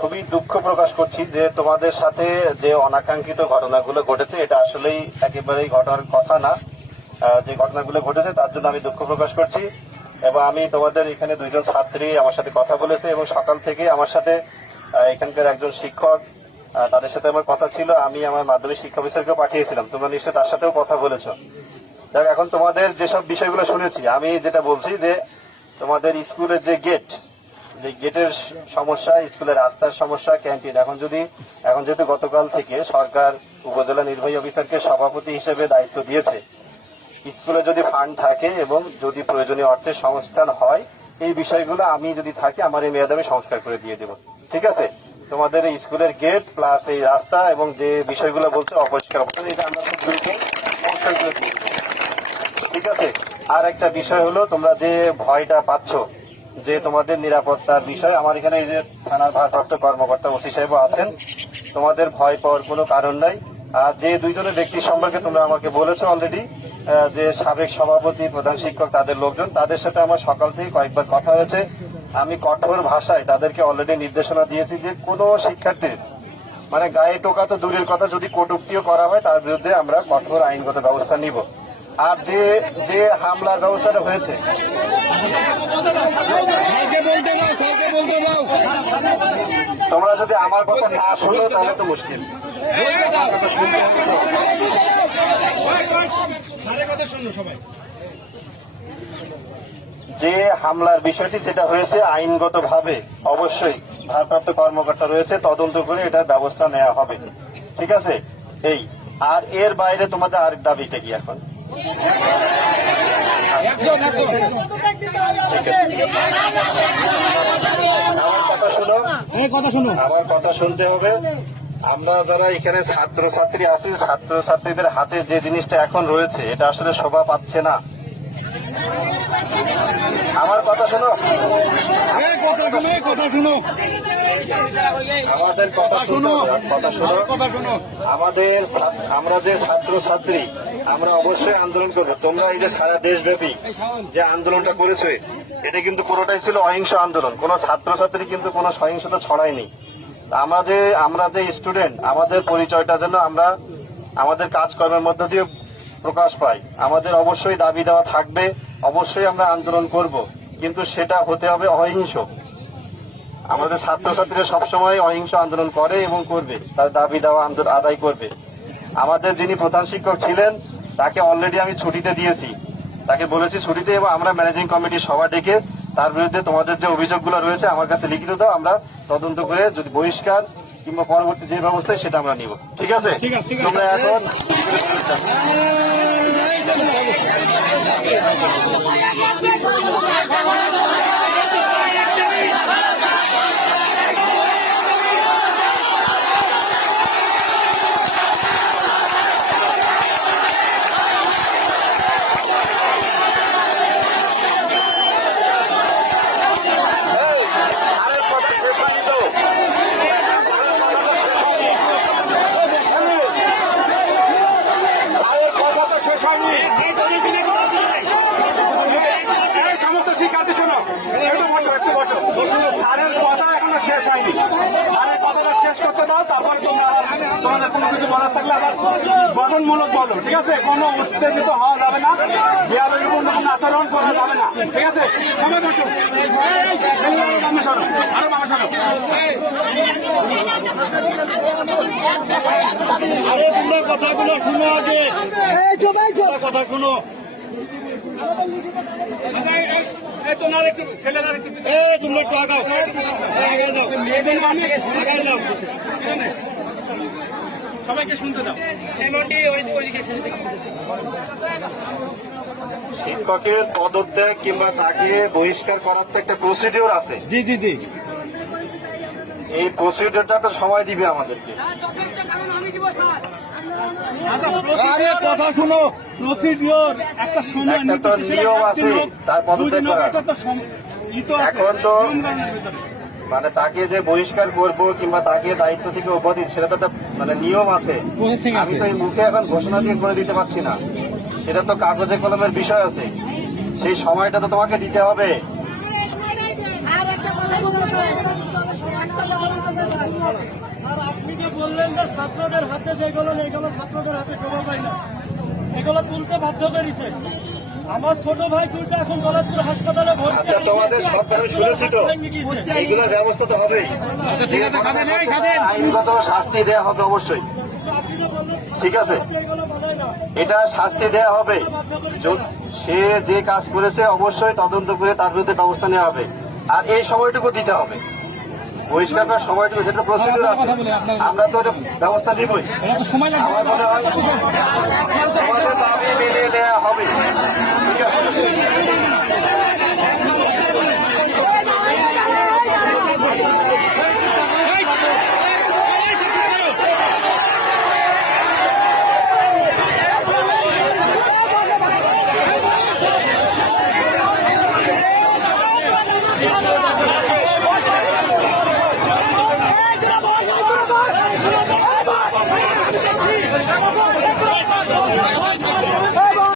প্রকাশ করছি যে তোমাদের সাথে যে অনাকাঙ্ক্ষিত ঘটনাগুলো ঘটেছে, এটা আসলেই একেবারেই ঘটার কথা না। যে ঘটনাগুলো ঘটেছে, তার জন্য আমি দুঃখ প্রকাশ করছি। এবং আমি তোমাদের এখানে দুইজন ছাত্রী আমার সাথে কথা বলেছে এবং সকাল থেকে আমার সাথে এখানকার একজন শিক্ষক তাদের সাথে আমার কথা ছিল। আমি আমার মাধ্যমিক শিক্ষা অফিসারকে পাঠিয়েছিলাম। তোমরা নিশ্চয়ই তার সাথেও কথা বলেছ। দেখ এখন তোমাদের যেসব বিষয়গুলো শুনেছি, আমি যেটা বলছি যে তোমাদের স্কুলের যে গেট যে গেটের সমস্যা, স্কুলের রাস্তার সমস্যা, ক্যান্টিন। এখন যদি, এখন যেহেতু গতকাল থেকে সরকার উপজেলা নির্বাহী অফিসারকে সভাপতি হিসেবে দায়িত্ব দিয়েছে, স্কুলে যদি ফান্ড থাকে এবং যদি প্রয়োজনীয় অর্থের সংস্থান হয়, এই বিষয়গুলো আমি যদি থাকি, আমার এই মেয়াদে আমি সংস্কার করে দিয়ে দেবো। ঠিক আছে? তোমাদের এই স্কুলের গেট প্লাস এই রাস্তা এবং যে বিষয়গুলো বলছে, অপরিষ্কার এটা আমরা খুব দ্রুত সংস্কার করে ঠিক আছে? আর একটা বিষয় হলো, তোমরা যে ভয়টা পাচ্ছ যে তোমাদের নিরাপত্তার বিষয়, আমার এখানে এই যে থানার ভারপ্রাপ্ত কর্মকর্তা ওসি সাহেব আছেন, তোমাদের ভয় পাওয়ার কোনো কারণ নাই। আর যে দুইজনের ব্যক্তি সম্পর্কে তোমরা আমাকে বলেছ অলরেডি যে সাবেক সভাপতি, প্রধান শিক্ষক, তাদের লোকজন, তাদের সাথে আমার সকাল থেকে কয়েকবার কথা হয়েছে। আমি কঠোর ভাষায় তাদেরকে অলরেডি নির্দেশনা দিয়েছি যে কোনো শিক্ষার্থীর মানে গায়ে টোকা তো দূরের কথা, যদি কটুক্তিও করা হয়, তার বিরুদ্ধে আমরা কঠোর আইনগত ব্যবস্থা নিব। আর যে যে হামলার ব্যবস্থাটা হয়েছে তোমরা যদি আমার কথা না শুনো, তাহলে তো মুশকিল। যে হামলার বিষয়টি যেটা হয়েছে আইনগত ভাবে অবশ্যই ভারপ্রাপ্ত কর্মকর্তা রয়েছে, তদন্ত করে এটার ব্যবস্থা নেওয়া হবে। ঠিক আছে? এই, আর এর বাইরে তোমাদের আরেক দাবিটা কি এখন? কথা শুনো। আমার কথা শুনতে হবে। আমরা যারা এখানে ছাত্র ছাত্রী আছে ছাত্র ছাত্রীদের হাতে যে জিনিসটা এখন রয়েছে এটা আসলে শোভা পাচ্ছে না। আমার কথা শোনো। কথা শুনো এই কথা শুনো। আমাদের কথা শুনো। কথা শোনো। কথা শুনো। আমাদের আমরা যে ছাত্র ছাত্রী আমরা অবশ্যই আন্দোলন করব। তোমরা এই যে সারা দেশব্যাপী যে আন্দোলনটা করেছে, এটা কিন্তু পুরোটাই ছিল অহিংস আন্দোলন। কোন ছাত্র ছাত্রী কিন্তু কোনো সহিংসতা ছড়ায়নি। আমরা যে আমরা যে স্টুডেন্ট আমাদের পরিচয়টা যেন আমরা আমাদের কাজকর্মের মধ্য দিয়ে প্রকাশ পাই, আমাদের অবশ্যই দাবি দেওয়া থাকবে, অবশ্যই আমরা আন্দোলন করব। কিন্তু সেটা হতে হবে অহিংস। আমাদের ছাত্রছাত্রীরা সবসময় অহিংস আন্দোলন করে এবং করবে তার দাবি দেওয়া আদায় করবে। আমাদের যিনি প্রধান শিক্ষক ছিলেন তাকে অলরেডি আমি ছুটিতে দিয়েছি। তাকে বলেছি ছুটিতে এবং আমরা ম্যানেজিং কমিটি সভা ডেকে তার বিরুদ্ধে তোমাদের যে অভিযোগগুলো রয়েছে আমার কাছে লিখিত দাও আমরা তদন্ত করে যদি বহিষ্কার কিংবা পরবর্তী যে ব্যবস্থা সেটা আমরা নিব। ঠিক আছে? তোমরা এখন আরেক কথা শেষ হয়নি তো। আরেক কথাটা শেষ হয়নি। এই সমস্ত শিক্ষার্থী শোনো একটু বসো একটু বসো। স্যারের কথা এখনও শেষ হয়নি। স্যারের কথাটা শেষ করতে দাও তারপর তোমরা তোমাদের কোনো কিছু বলার থাকলে আবার গঠনমূলক বলো ঠিক আছে? কোনো উত্তেজিত হওয়া যাবে না। বিয়ারের কোনো আচরণ করা যাবে না ঠিক আছে? সবাই বসো। বামে সরো আরও সরো কথাগুলো শুনো আগে। কথা শুনো। তোমার একটু আগাও যাও যাও সবাইকে শুনতে দাও। শিক্ষকের পদত্যাগ কিংবা তাকে বহিষ্কার করার তো একটা প্রসিডিওর আছে। জি জি জি। এই প্রসিডিওরটা তো সময় দিবে আমাদেরকে। আরে কথা শুনো। প্রসিডিওর একটা সময় একটা তো নিয়ম আছে, তার পদত্যাগ করার। এখন তো- মানে তাকে যে বহিষ্কার করব কিংবা তাকে দায়িত্ব থেকে উপাধি সেটা তো একটা মানে নিয়ম আছে। আমি তো এই মুখে এখন ঘোষণা দিয়ে করে দিতে পারছি না। সেটা তো কাগজে কলমের বিষয় আছে। সেই সময়টা তো তোমাকে দিতে হবে। আর আপনি যে বললেন যে ছাত্রদের হাতে যেগুলো এগুলো ছাত্রদের হাতে শোভা পায় না। এগুলো তুলতে বাধ্য করেছে। আমার ছোট ভাই দুইটা এখন গলাপুর হাসপাতালে ভর্তি আচ্ছা, তোমাদের সব আমি শুনেছি তো। এইগুলোর ব্যবস্থা তো হবেই। আইনগত শাস্তি দেওয়া হবে অবশ্যই। আপনি যে বললেন ঠিক আছে। এটা শাস্তি দেওয়া হবে। সে যে কাজ করেছে অবশ্যই তদন্ত করে তার বিরুদ্ধে ব্যবস্থা নেওয়া হবে। আর এই সময়টুকু দিতে হবে। বহিষ্কার করার সময়টুকু যেটা প্রসিডিউর আছে আমরা তো এটা ব্যবস্থা নিবই। আমার মনে হয় হবে। ঠিক আছে?